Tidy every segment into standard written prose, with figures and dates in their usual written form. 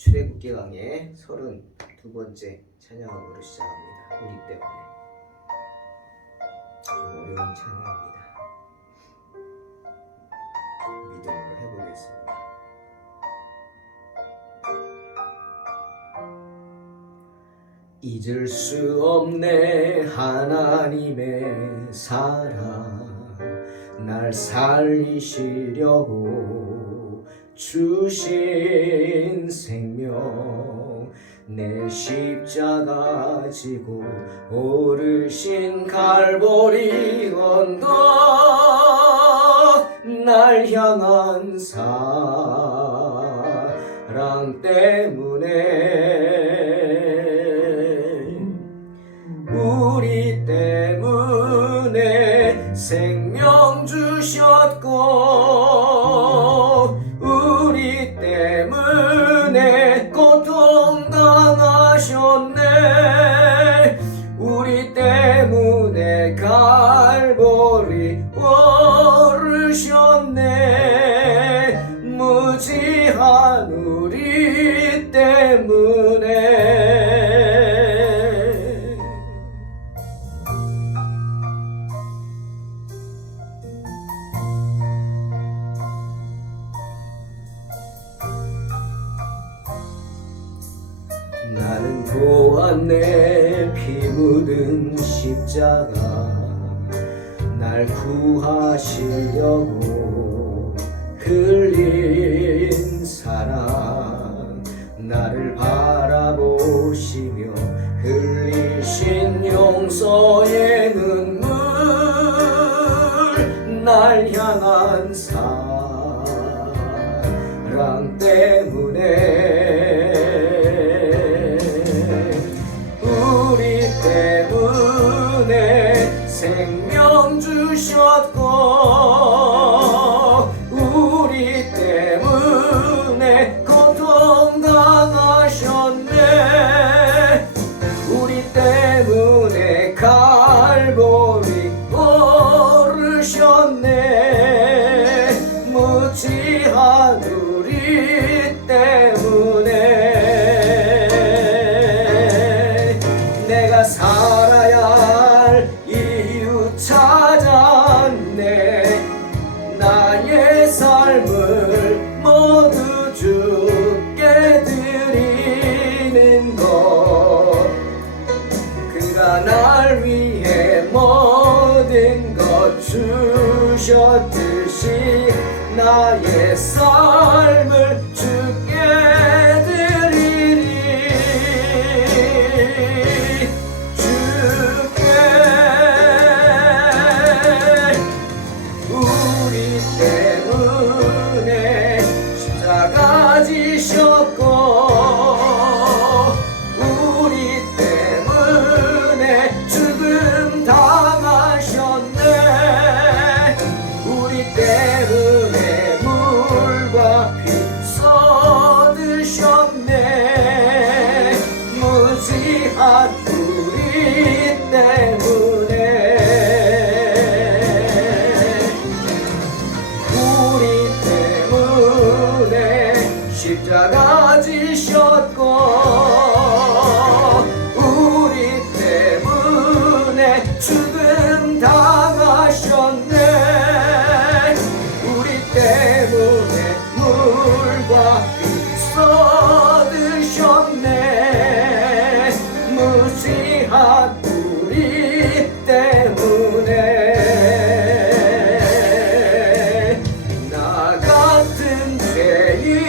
출애굽기 강의 32번째 찬양으로 시작합니다. 우리 때문에 좀 어려운 찬양입니다. 믿음으로 해보겠습니다. 잊을 수 없네 하나님의 사랑, 날 살리시려고 주신 생명, 내 십자가 지고 오르신 갈보리 언덕, 날 향한 사랑 때문에, 우리 때문에 생명 주셨고, 우리 때문에 고통 당하셨네. 우리 때문에 갈보리 오르셨네. 무지한 우리 때문에. 나는 보았네 피 묻은 십자가, 날 구하시려고 흘린 사랑, 나를 바라보시며 흘리신 용서의 눈물, 날 향한 사랑 때문에, 우리 때문에 생명 주셨고, 우리 때문에 고통 당하셨네. 우리 때문에 갈보리 오르셨네. 무지한 우리 때문에 내가 살아야 할 이유 찾았네. 나의 삶을 모두 주께 드리는 것, 그가 날 위해 모든 것 주셨듯이 나의 삶을 주께 드리리. 우리 때문에 십자가 지셨고, 우리 때문에 죽음 당하셨네. 우리 때문에 물과 피 쏟으셨네. 무지한 우리 때문에, 십자가 지셨고, 우리 때문에 죽음 당하셨네. 우리 때문에 물과 피 쏟으셨네. 무지한 우리 때문에, 나 같은 죄인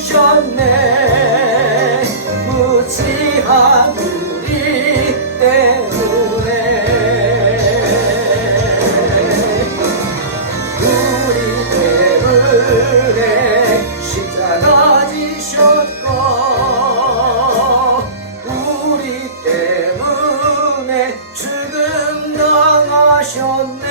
쏟으셨네. 무지한 우리 때문에, 우리 때문에 십자가 지셨고, 우리 때문에 죽음 당하셨네.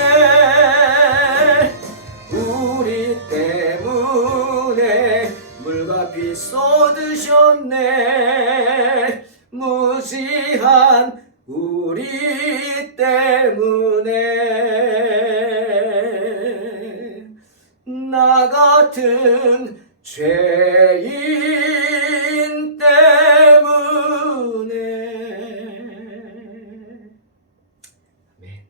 우리 때문에 나 같은 죄인 때문에. 아멘.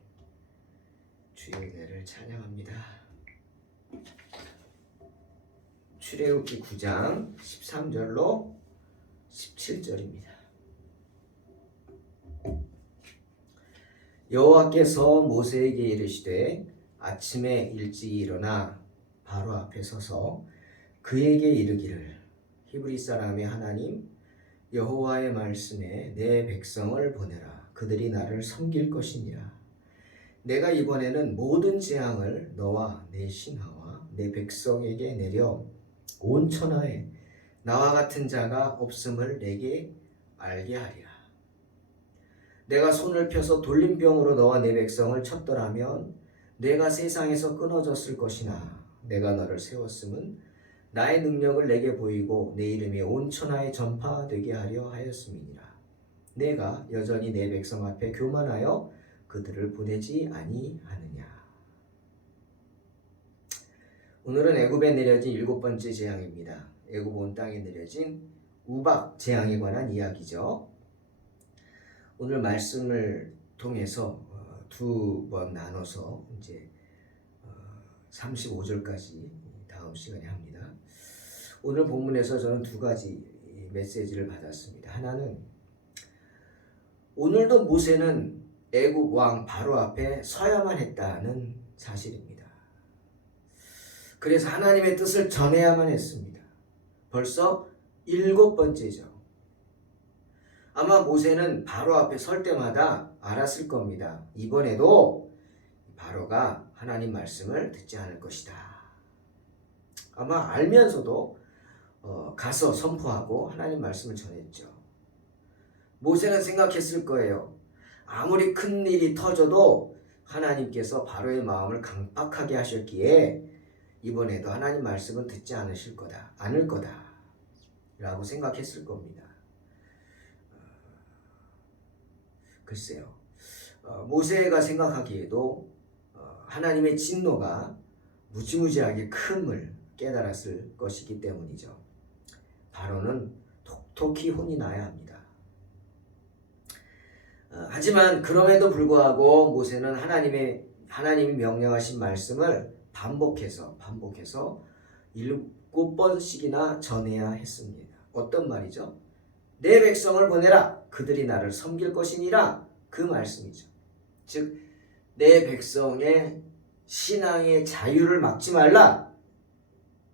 주의 은혜를 찬양합니다. 출애굽기 9장 13절로 17절입니다. 여호와께서 모세에게 이르시되 아침에 일찍 일어나 바로 앞에 서서 그에게 이르기를 히브리 사람의 하나님 여호와의 말씀에 내 백성을 보내라. 그들이 나를 섬길 것이니라. 내가 이번에는 모든 재앙을 너와 내 신하와 내 백성에게 내려 온 천하에 나와 같은 자가 없음을 내게 알게 하리라. 내가 손을 펴서 돌림병으로 너와 내 백성을 쳤더라면 내가 세상에서 끊어졌을 것이나 내가 너를 세웠음은 나의 능력을 내게 보이고 내 이름이 온 천하에 전파되게 하려 하였음이니라. 내가 여전히 내 백성 앞에 교만하여 그들을 보내지 아니하느냐. 오늘은 애굽에 내려진 7번째 재앙입니다. 애굽 온 땅에 내려진 우박 재앙에 관한 이야기죠. 오늘 말씀을 통해서 두 번 나눠서 이제 35절까지 다음 시간에 합니다. 오늘 본문에서 저는 두 가지 메시지를 받았습니다. 하나는 오늘도 모세는 애굽 왕 바로 앞에 서야만 했다는 사실입니다. 그래서 하나님의 뜻을 전해야만 했습니다. 벌써 7번째죠. 아마 모세는 바로 앞에 설 때마다 알았을 겁니다. 이번에도 바로가 하나님 말씀을 듣지 않을 것이다. 아마 알면서도 가서 선포하고 하나님 말씀을 전했죠. 모세는 생각했을 거예요. 아무리 큰 일이 터져도 하나님께서 바로의 마음을 강팍하게 하셨기에 이번에도 하나님 말씀은 듣지 않을 거다 라고 생각했을 겁니다. 글쎄요. 모세가 생각하기에도 하나님의 진노가 무지무지하게 큼을 깨달았을 것이기 때문이죠. 바로는 톡톡히 혼이 나야 합니다. 하지만 그럼에도 불구하고 모세는 하나님이 명령하신 말씀을 반복해서 7번씩이나 전해야 했습니다. 어떤 말이죠? 내 백성을 보내라. 그들이 나를 섬길 것이니라. 그 말씀이죠. 즉 내 백성의 신앙의 자유를 막지 말라.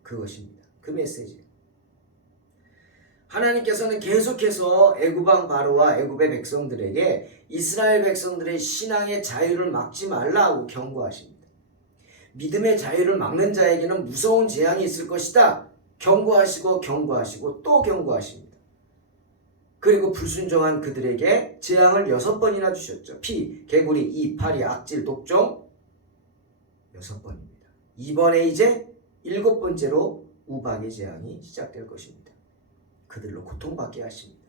그것입니다. 그 메시지. 하나님께서는 계속해서 애굽왕 바로와 애굽의 백성들에게 이스라엘 백성들의 신앙의 자유를 막지 말라고 경고하십니다. 믿음의 자유를 막는 자에게는 무서운 재앙이 있을 것이다. 경고하시고 또 경고하십니다. 그리고 불순종한 그들에게 재앙을 6번이나 주셨죠. 피, 개구리, 이, 파리, 악질, 독종 6번입니다. 이번에 이제 7번째로 우박의 재앙이 시작될 것입니다. 그들로 고통받게 하십니다.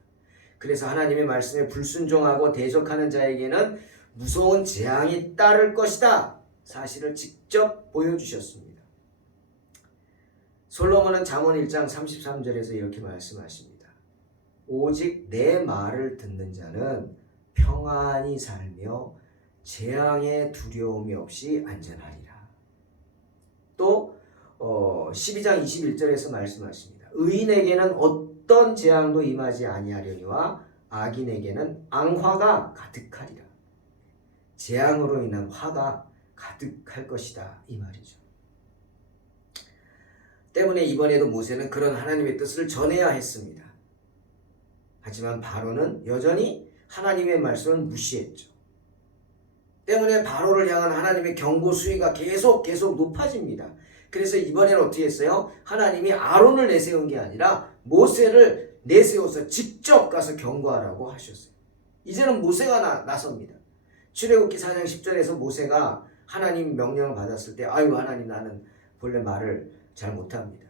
그래서 하나님의 말씀에 불순종하고 대적하는 자에게는 무서운 재앙이 따를 것이다. 사실을 직접 보여주셨습니다. 솔로몬은 잠언 1장 33절에서 이렇게 말씀하십니다. 오직 내 말을 듣는 자는 평안히 살며 재앙의 두려움이 없이 안전하리라. 또 12장 21절에서 말씀하십니다. 의인에게는 어떤 재앙도 임하지 아니하려니와 악인에게는 앙화가 가득하리라. 재앙으로 인한 화가 가득할 것이다. 이 말이죠. 때문에 이번에도 모세는 그런 하나님의 뜻을 전해야 했습니다. 하지만 바로는 여전히 하나님의 말씀을 무시했죠. 때문에 바로를 향한 하나님의 경고 수위가 계속 높아집니다. 그래서 이번에는 어떻게 했어요? 하나님이 아론을 내세운 게 아니라 모세를 내세워서 직접 가서 경고하라고 하셨어요. 이제는 모세가 나섭니다. 출애굽기 4장 10절에서 모세가 하나님 명령을 받았을 때 아유 하나님 나는 본래 말을 잘 못합니다.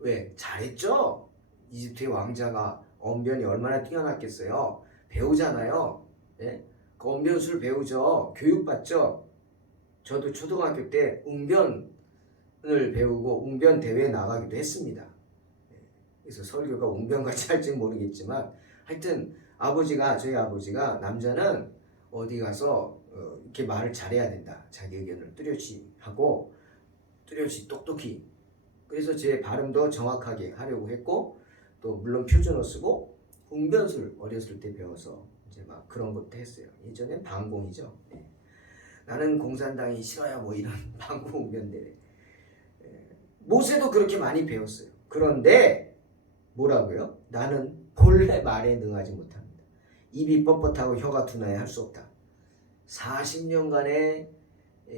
왜? 잘했죠? 이집트의 왕자가 언변이 얼마나 뛰어났겠어요. 배우잖아요. 예? 그 언변술 배우죠. 교육받죠. 저도 초등학교 때 웅변을 배우고 웅변 대회에 나가기도 했습니다. 그래서 설교가 웅변같이 할지 모르겠지만 하여튼 저희 아버지가 남자는 어디 가서 이렇게 말을 잘해야 된다. 자기 의견을 뚜렷이 하고 뚜렷이 똑똑히. 그래서 제 발음도 정확하게 하려고 했고 또 물론 표준어 쓰고 웅변술 어렸을 때 배워서 이제 막 그런 것도 했어요. 예전엔 방공이죠. 네. 나는 공산당이 싫어야 뭐 이런 방공 웅변대회. 모세도 그렇게 많이 배웠어요. 그런데 뭐라고요? 나는 본래 말에 능하지 못합니다. 입이 뻣뻣하고 혀가 둔하여 할 수 없다. 40년간의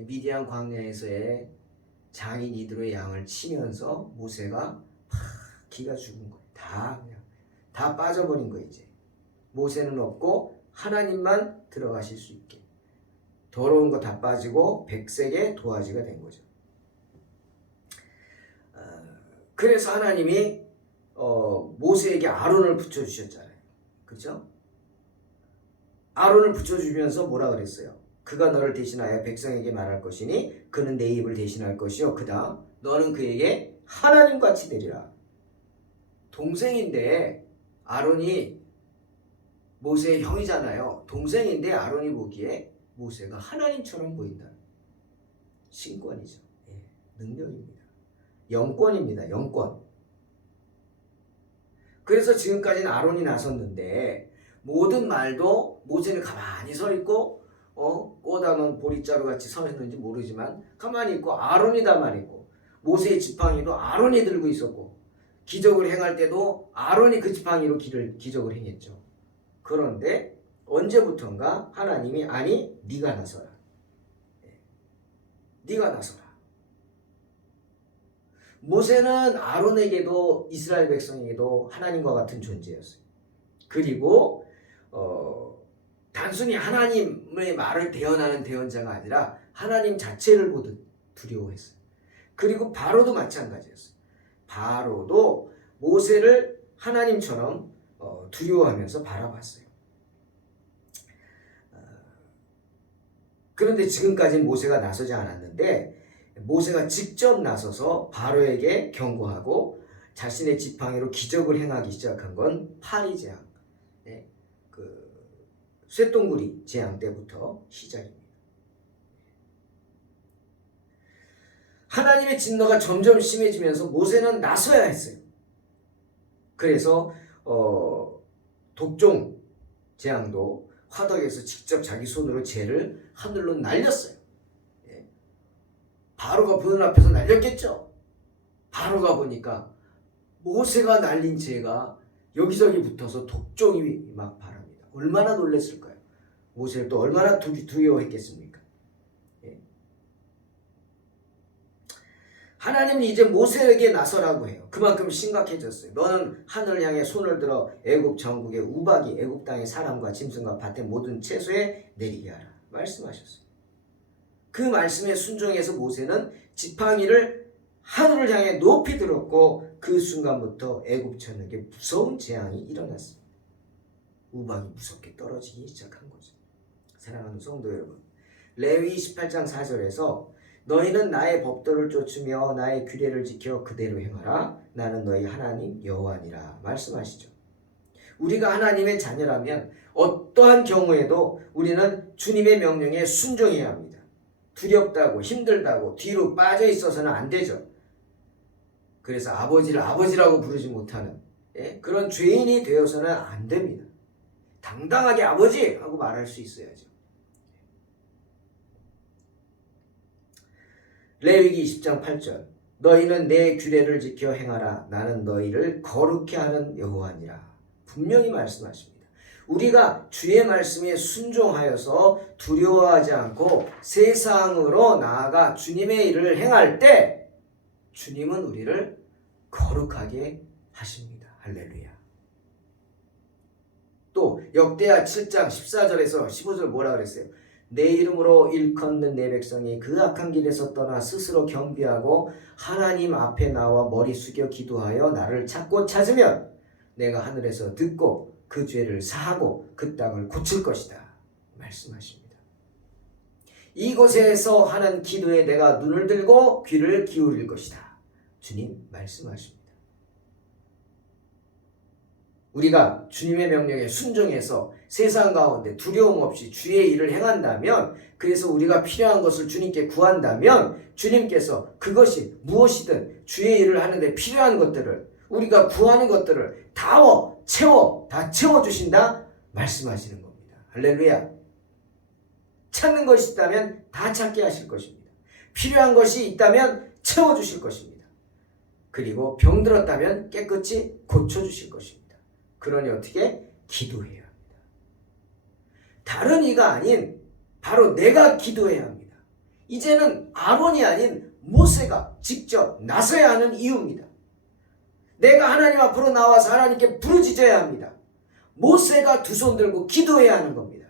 미디안 광야에서의 장인 이드로의 양을 치면서 모세가 기가 죽은 거예요. 다 빠져버린 거예요. 이제 모세는 없고 하나님만 들어가실 수 있게 더러운 거 다 빠지고 백색의 도화지가 된 거죠. 그래서 하나님이 모세에게 아론을 붙여주셨잖아요. 그렇죠? 아론을 붙여주면서 뭐라 그랬어요? 그가 너를 대신하여 백성에게 말할 것이니 그는 내 입을 대신할 것이요 그 다음 너는 그에게 하나님같이 되리라. 동생인데 아론이 모세의 형이잖아요. 동생인데 아론이 보기에 모세가 하나님처럼 보인다. 신권이죠. 능력입니다. 영권입니다. 영권. 그래서 지금까지는 아론이 나섰는데 모든 말도 모세는 가만히 서 있고 꼬다놓은 보리자루 같이 서 있는지 모르지만 가만히 있고 아론이 다 말했고 모세의 지팡이도 아론이 들고 있었고 기적을 행할 때도 아론이 그 지팡이로 기적을 행했죠. 그런데 언제부턴가 하나님이 아니 네가 나서라. 네가 나서라. 모세는 아론에게도 이스라엘 백성에게도 하나님과 같은 존재였어요. 그리고 단순히 하나님의 말을 대언하는 대언자가 아니라 하나님 자체를 보듯 두려워했어요. 그리고 바로도 마찬가지였어요. 바로도 모세를 하나님처럼 두려워하면서 바라봤어요. 그런데 지금까지는 모세가 나서지 않았는데 모세가 직접 나서서 바로에게 경고하고 자신의 지팡이로 기적을 행하기 시작한 건 파리 재앙, 그 쇠똥구리 재앙 때부터 시작입니다. 하나님의 진노가 점점 심해지면서 모세는 나서야 했어요. 그래서 독종 재앙도 화덕에서 직접 자기 손으로 재를 하늘로 날렸어요. 바로가 보는 앞에서 날렸겠죠. 바로가 보니까 모세가 날린 재가 여기저기 붙어서 독종이 막 바랍니다. 얼마나 놀랐을까요? 모세를 또 얼마나 두려워했겠습니까? 하나님은 이제 모세에게 나서라고 해요. 그만큼 심각해졌어요. 너는 하늘을 향해 손을 들어 애굽 전국의 우박이 애굽 땅의 사람과 짐승과 밭의 모든 채소에 내리게 하라. 말씀하셨어요. 그 말씀에 순종해서 모세는 지팡이를 하늘을 향해 높이 들었고 그 순간부터 애굽 전역에 무서운 재앙이 일어났습니다. 우박이 무섭게 떨어지기 시작한 거죠. 사랑하는 성도 여러분, 레위 28장 4절에서 너희는 나의 법도를 쫓으며 나의 규례를 지켜 그대로 행하라. 나는 너희 하나님 여호와니라 말씀하시죠. 우리가 하나님의 자녀라면 어떠한 경우에도 우리는 주님의 명령에 순종해야 합니다. 두렵다고 힘들다고 뒤로 빠져 있어서는 안 되죠. 그래서 아버지를 아버지라고 부르지 못하는 그런 죄인이 되어서는 안 됩니다. 당당하게 아버지 하고 말할 수 있어야죠. 레위기 20장 8절 너희는 내 규례를 지켜 행하라. 나는 너희를 거룩케 하는 여호와니라. 분명히 말씀하십니다. 우리가 주의 말씀에 순종하여서 두려워하지 않고 세상으로 나아가 주님의 일을 행할 때 주님은 우리를 거룩하게 하십니다. 할렐루야. 또 역대하 7장 14절에서 15절 뭐라 그랬어요? 내 이름으로 일컫는 내 백성이 그 악한 길에서 떠나 스스로 겸비하고 하나님 앞에 나와 머리 숙여 기도하여 나를 찾고 찾으면 내가 하늘에서 듣고 그 죄를 사하고 그 땅을 고칠 것이다. 말씀하십니다. 이곳에서 하는 기도에 내가 눈을 들고 귀를 기울일 것이다. 주님 말씀하십니다. 우리가 주님의 명령에 순종해서 세상 가운데 두려움 없이 주의 일을 행한다면, 그래서 우리가 필요한 것을 주님께 구한다면 주님께서 그것이 무엇이든 주의 일을 하는데 필요한 것들을, 우리가 구하는 것들을 다 채워주신다 말씀하시는 겁니다. 할렐루야. 찾는 것이 있다면 다 찾게 하실 것입니다. 필요한 것이 있다면 채워주실 것입니다. 그리고 병들었다면 깨끗이 고쳐주실 것입니다. 그러니 어떻게? 기도해야 합니다. 다른 이가 아닌 바로 내가 기도해야 합니다. 이제는 아론이 아닌 모세가 직접 나서야 하는 이유입니다. 내가 하나님 앞으로 나와서 하나님께 부르짖어야 합니다. 모세가 두 손 들고 기도해야 하는 겁니다.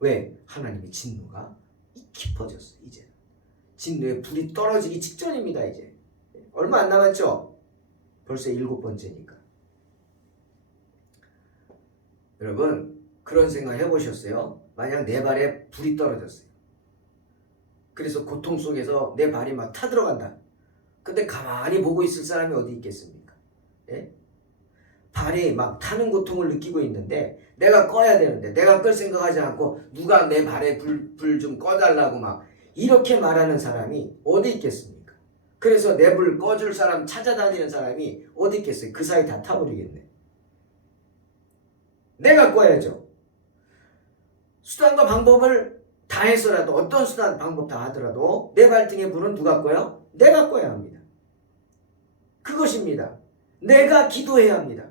왜? 하나님의 진노가 깊어졌어요. 이제 진노의 불이 떨어지기 직전입니다. 이제 얼마 안 남았죠? 벌써 7번째니까. 여러분 그런 생각 해보셨어요? 만약 내 발에 불이 떨어졌어요. 그래서 고통 속에서 내 발이 막 타들어간다. 근데 가만히 보고 있을 사람이 어디 있겠습니까? 예? 발이 막 타는 고통을 느끼고 있는데 내가 꺼야 되는데 내가 끌 생각하지 않고 누가 내 발에 불 좀 꺼달라고 막 이렇게 말하는 사람이 어디 있겠습니까? 그래서 내 불 꺼줄 사람 찾아다니는 사람이 어디 있겠어요? 그 사이 다 타버리겠네. 내가 꺼야죠. 수단과 방법을 다 해서라도, 어떤 수단 방법 다 하더라도 내 발등에 불은 누가 꺼요? 내가 꺼야 합니다. 그것입니다. 내가 기도해야 합니다.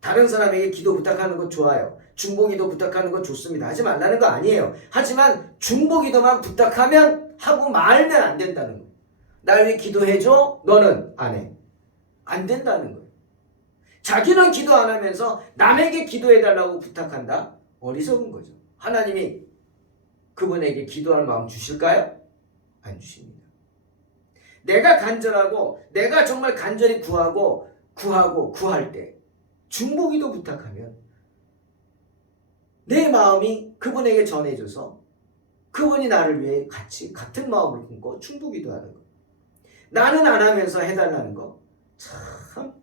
다른 사람에게 기도 부탁하는 거 좋아요. 중보기도 부탁하는 거 좋습니다. 하지 말라는 거 아니에요. 하지만 중보기도만 부탁하면 하고 말면 안 된다는 거예요. 날 위해 기도해줘? 너는 안 해. 안 된다는 거예요. 자기는 기도 안 하면서 남에게 기도해달라고 부탁한다? 어리석은 거죠. 하나님이 그분에게 기도할 마음 주실까요? 안 주십니다. 내가 간절하고 내가 정말 간절히 구할 때 중보기도 부탁하면 내 마음이 그분에게 전해져서 그분이 나를 위해 같은 마음을 품고 중보기도 하는 거. 나는 안 하면서 해달라는 거. 참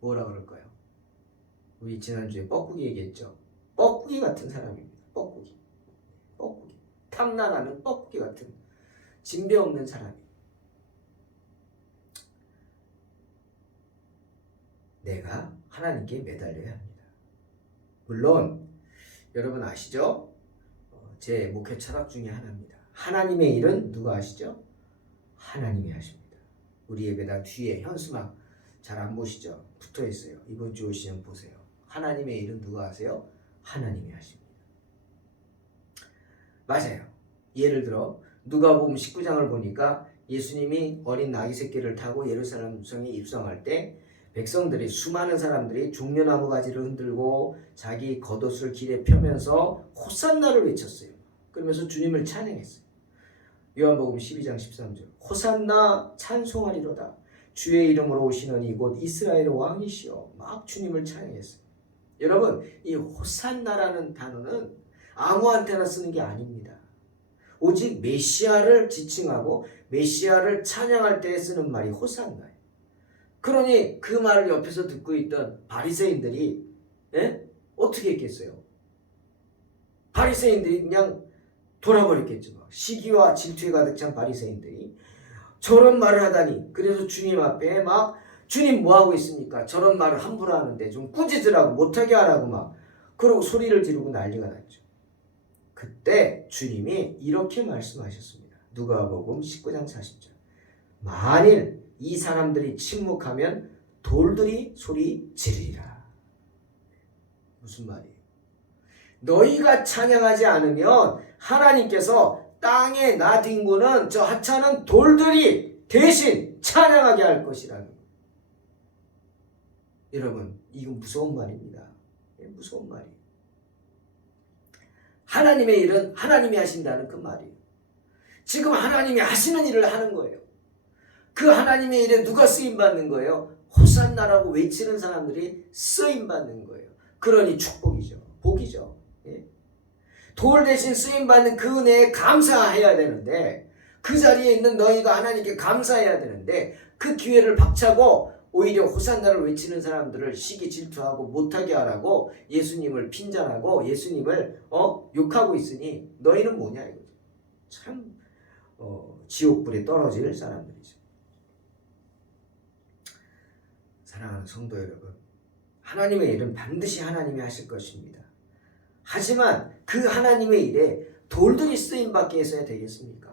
뭐라 그럴까요? 우리 지난주에 뻐꾸기 얘기했죠. 뻐꾸기 같은 사람입니다. 뻐꾸기. 탐나는 뻐꾸기 같은 진배 없는 사람이. 내가 하나님께 매달려야 합니다. 물론 여러분 아시죠? 제 목회 철학 중에 하나입니다. 하나님의 일은 누가 하시죠? 하나님이 하십니다. 우리 예배당 뒤에 현수막 잘 안 보시죠? 붙어 있어요. 이번 주 오시면 보세요. 하나님의 일은 누가 하세요? 하나님이 하십니다. 맞아요. 예를 들어 누가복음 19장을 보니까 예수님이 어린 아기 새끼를 타고 예루살렘 성에 입성할 때 백성들이, 수많은 사람들이 종려나무 가지를 흔들고 자기 겉옷을 길에 펴면서 호산나를 외쳤어요. 그러면서 주님을 찬양했어요. 요한복음 12장 13절 호산나 찬송하리로다. 주의 이름으로 오시는 곧 이스라엘의 왕이시여. 막 주님을 찬양했어요. 여러분 이 호산나라는 단어는 아무한테나 쓰는 게 아닙니다. 오직 메시아를 지칭하고 메시아를 찬양할 때 쓰는 말이 호산나예요. 그러니 그 말을 옆에서 듣고 있던 바리새인들이 어떻게 했겠어요? 바리새인들이 그냥 돌아버렸겠죠. 시기와 질투에 가득 찬 바리새인들이 저런 말을 하다니. 그래서 주님 앞에 막 주님 뭐하고 있습니까? 저런 말을 함부로 하는데 좀 꾸짖으라고, 못하게 하라고 막 그러고 소리를 지르고 난리가 났죠. 그때 주님이 이렇게 말씀하셨습니다. 누가복음 19장 40절 만일 이 사람들이 침묵하면 돌들이 소리 지르리라. 무슨 말이에요? 너희가 찬양하지 않으면 하나님께서 땅에 나뒹구는 저 하찮은 돌들이 대신 찬양하게 할 것이라는 거예요. 여러분 이건 무서운 말입니다. 무서운 말이에요. 하나님의 일은 하나님이 하신다는 그 말이에요. 지금 하나님이 하시는 일을 하는 거예요. 그 하나님의 일에 누가 쓰임받는 거예요? 호산나라고 외치는 사람들이 쓰임받는 거예요. 그러니 축복이죠. 복이죠. 예. 돌 대신 쓰임받는 그 은혜에 감사해야 되는데, 그 자리에 있는 너희도 하나님께 감사해야 되는데, 그 기회를 박차고 오히려 호산나를 외치는 사람들을 시기 질투하고 못하게 하라고 예수님을 핀잔하고 예수님을 욕하고 있으니 너희는 뭐냐 이거죠. 참 지옥불에 떨어질 사람들이죠. 사랑하는 성도 여러분, 하나님의 일은 반드시 하나님이 하실 것입니다. 하지만 그 하나님의 일에 돌들이 쓰임받게 해서야 되겠습니까?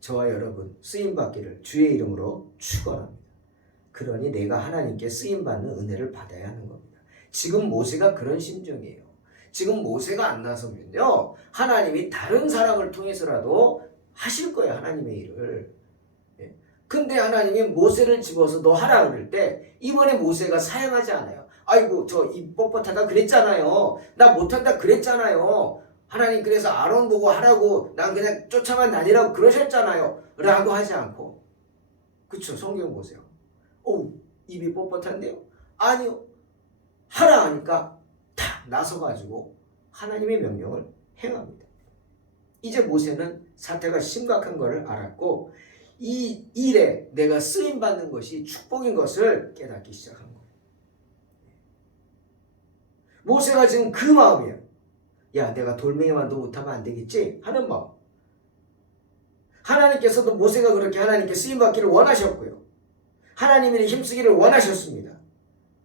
저와 여러분 쓰임받기를 주의 이름으로 축원합니다. 그러니 내가 하나님께 쓰임받는 은혜를 받아야 하는 겁니다. 지금 모세가 그런 심정이에요. 지금 모세가 안 나서면요, 하나님이 다른 사람을 통해서라도 하실 거예요, 하나님의 일을. 근데 하나님이 모세를 집어서 너 하라 그럴 때 이번에 모세가 사양하지 않아요. 아이고 저 이 뻣뻣하다 그랬잖아요. 나 못한다 그랬잖아요. 하나님 그래서 아론 보고 하라고 난 그냥 쫓아만 다니라고 그러셨잖아요. 라고 하지 않고, 그쵸, 성경 보세요. 입이 뻣뻣한데요? 아니요. 하라 하니까 탁 나서가지고 하나님의 명령을 행합니다. 이제 모세는 사태가 심각한 것을 알았고 이 일에 내가 쓰임받는 것이 축복인 것을 깨닫기 시작한 거예요. 모세가 지금 그 마음이에요. 야, 내가 돌멩이만도 못하면 안 되겠지? 하는 마음. 하나님께서도 모세가 그렇게 하나님께 쓰임받기를 원하셨고요. 하나님이 힘쓰기를 원하셨습니다.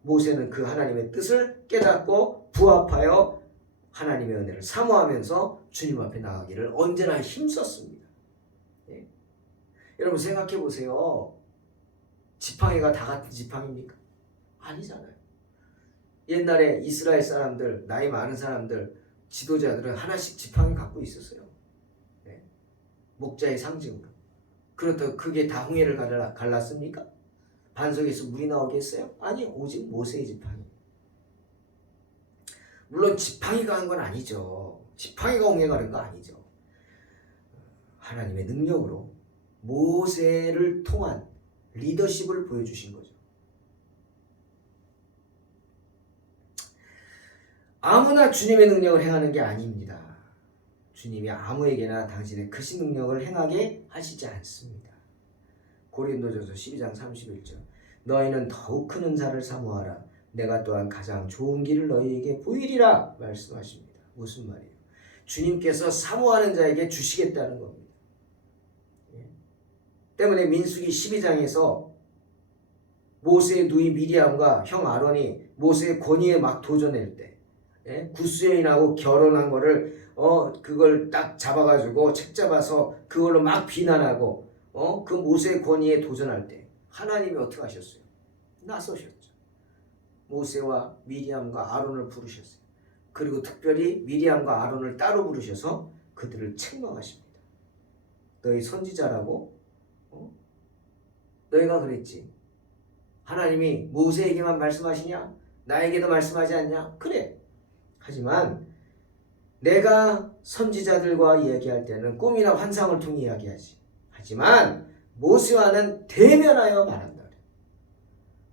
모세는 그 하나님의 뜻을 깨닫고 부합하여 하나님의 은혜를 사모하면서 주님 앞에 나가기를 언제나 힘썼습니다. 예. 여러분 생각해 보세요. 지팡이가 다 같은 지팡이입니까? 아니잖아요. 옛날에 이스라엘 사람들, 나이 많은 사람들, 지도자들은 하나씩 지팡이 갖고 있었어요. 예. 목자의 상징으로. 그렇다고 그게 다 홍해를 갈랐습니까? 반석에서 물이 나오겠어요? 아니, 오직 모세의 지팡이. 물론 지팡이가 한 건 아니죠. 지팡이가 홍해 가른 거 아니죠. 하나님의 능력으로 모세를 통한 리더십을 보여주신 거죠. 아무나 주님의 능력을 행하는 게 아닙니다. 주님이 아무에게나 당신의 크신 능력을 행하게 하시지 않습니다. 고린도전서 12장 31절, 너희는 더욱 큰 은사를 사모하라. 내가 또한 가장 좋은 길을 너희에게 보이리라 말씀하십니다. 무슨 말이에요? 주님께서 사모하는 자에게 주시겠다는 겁니다. 때문에 민수기 12장에서 모세의 누이 미리암과 형 아론이 모세의 권위에 막 도전할 때, 구스여인하고 결혼한 거를 그걸 딱 잡아가지고 책 잡아서 그걸로 막 비난하고 그 모세의 권위에 도전할 때 하나님이 어떻게 하셨어요? 나서셨죠. 모세와 미리암과 아론을 부르셨어요. 그리고 특별히 미리암과 아론을 따로 부르셔서 그들을 책망하십니다. 너희 선지자라고? 너희가 그랬지. 하나님이 모세에게만 말씀하시냐? 나에게도 말씀하지 않냐? 그래. 하지만 내가 선지자들과 이야기할 때는 꿈이나 환상을 통해 이야기하지. 하지만 모세와는 대면하여 말한다.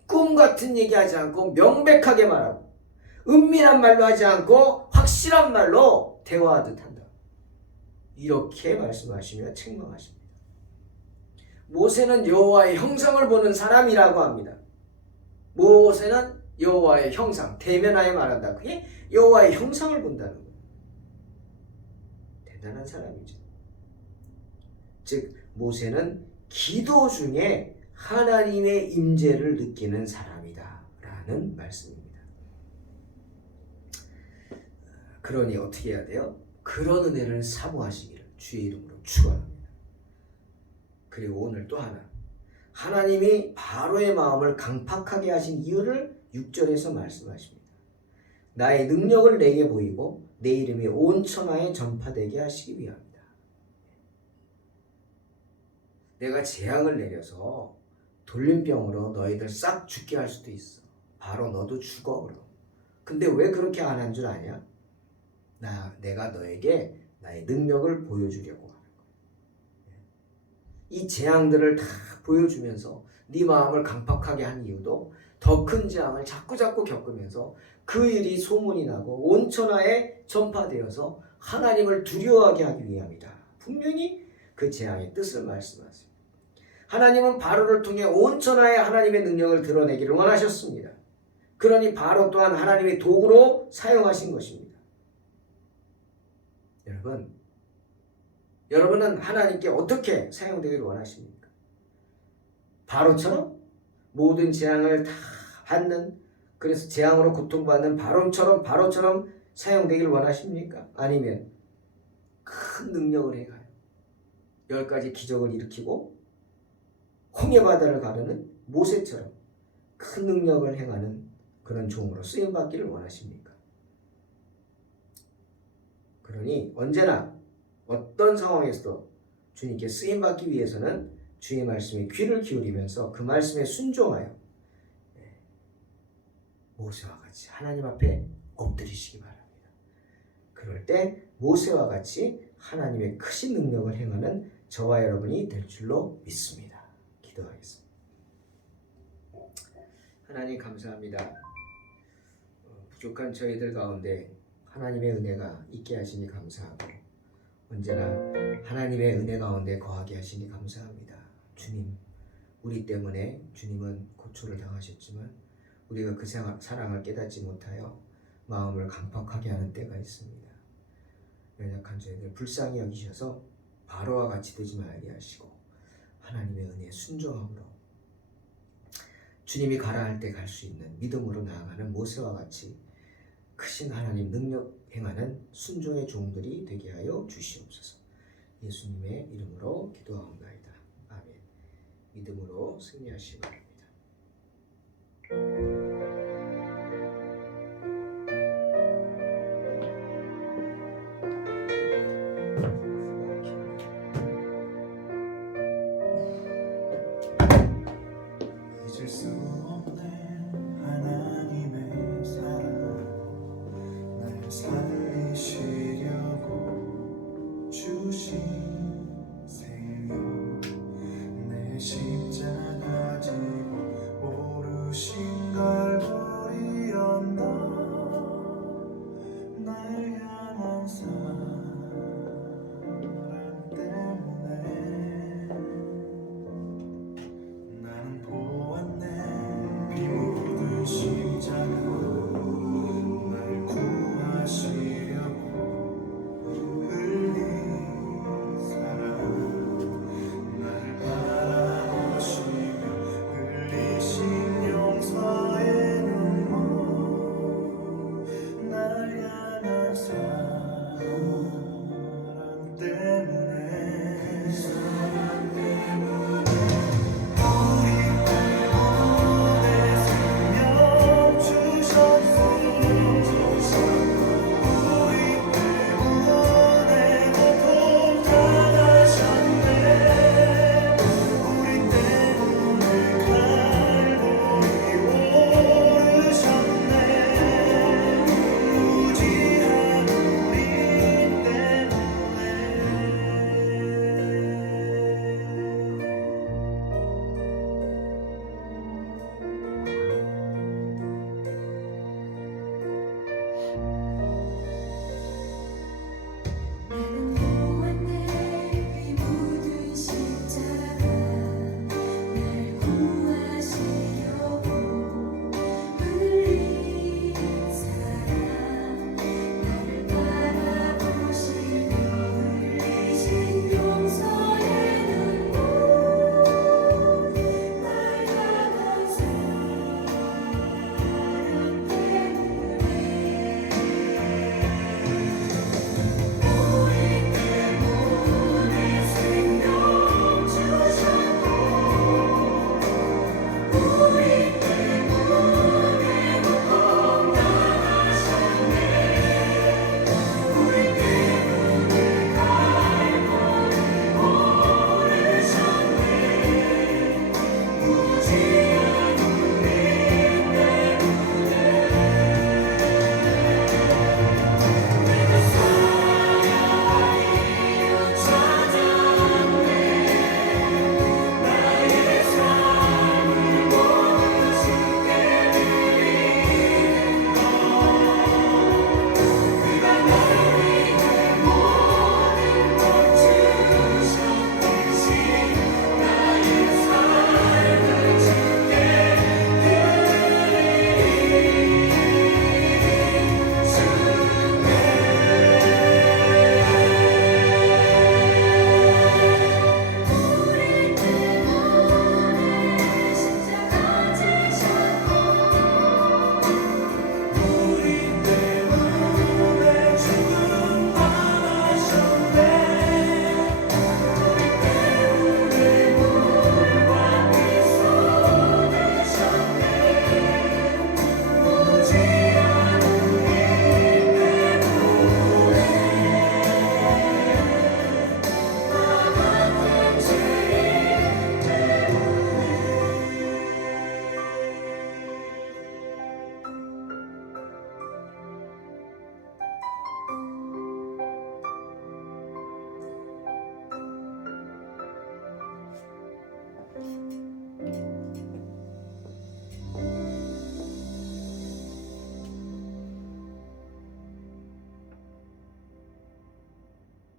꿈 같은 얘기하지 않고 명백하게 말하고 은밀한 말로 하지 않고 확실한 말로 대화하듯 한다. 이렇게 말씀하시며 책망하십니다. 모세는 여호와의 형상을 보는 사람이라고 합니다. 모세는 여호와의 형상, 대면하여 말한다. 그게 여호와의 형상을 본다는 거예요. 대단한 사람이죠. 즉 모세는 기도 중에 하나님의 임재를 느끼는 사람이다 라는 말씀입니다. 그러니 어떻게 해야 돼요? 그런 은혜를 사모하시기를 주의 이름으로 축원합니다. 그리고 오늘 또 하나, 하나님이 바로의 마음을 강팍하게 하신 이유를 6절에서 말씀하십니다. 나의 능력을 내게 보이고 내 이름이 온 천하에 전파되게 하시기 위함이다. 내가 재앙을 내려서 돌림병으로 너희들 싹 죽게 할 수도 있어. 바로 너도 죽어 그럼. 근데 왜 그렇게 안 한 줄 아냐? 내가 너에게 나의 능력을 보여주려고 하는 거야. 이 재앙들을 다 보여주면서 네 마음을 강팍하게 한 이유도 더 큰 재앙을 자꾸 겪으면서 그 일이 소문이 나고 온 천하에 전파되어서 하나님을 두려워하게 하기 위함이다. 분명히 그 재앙의 뜻을 말씀하세요. 하나님은 바로를 통해 온 천하에 하나님의 능력을 드러내기를 원하셨습니다. 그러니 바로 또한 하나님의 도구로 사용하신 것입니다. 여러분은 하나님께 어떻게 사용되기를 원하십니까? 바로처럼 모든 재앙을 다 받는, 그래서 재앙으로 고통받는 바로처럼 사용되기를 원하십니까? 아니면 큰 능력을 행하여 10가지 기적을 일으키고 홍해 바다를 가르는 모세처럼 큰 능력을 행하는 그런 종으로 쓰임받기를 원하십니까? 그러니 언제나 어떤 상황에서도 주님께 쓰임받기 위해서는 주의 말씀에 귀를 기울이면서 그 말씀에 순종하여 모세와 같이 하나님 앞에 엎드리시기 바랍니다. 그럴 때 모세와 같이 하나님의 크신 능력을 행하는 저와 여러분이 될 줄로 믿습니다. 기도하겠습니다. 하나님 감사합니다. 부족한 저희들 가운데 하나님의 은혜가 있게 하시니 감사하고 언제나 하나님의 은혜 가운데 거하게 하시니 감사합니다. 주님, 우리 때문에 주님은 고초를 당하셨지만 우리가 그 사랑을 깨닫지 못하여 마음을 강팍하게 하는 때가 있습니다. 연약한 저희들 불쌍히 여기셔서 바로와 같이 되지 말게 하시고 하나님의 은혜에 순종함으로 주님이 가라 할 때 갈 수 있는 믿음으로 나아가는 모세와 같이 크신 하나님 능력 행하는 순종의 종들이 되게 하여 주시옵소서. 예수님의 이름으로 기도하옵나이다. 아멘. 믿음으로 승리하시기 바랍니다.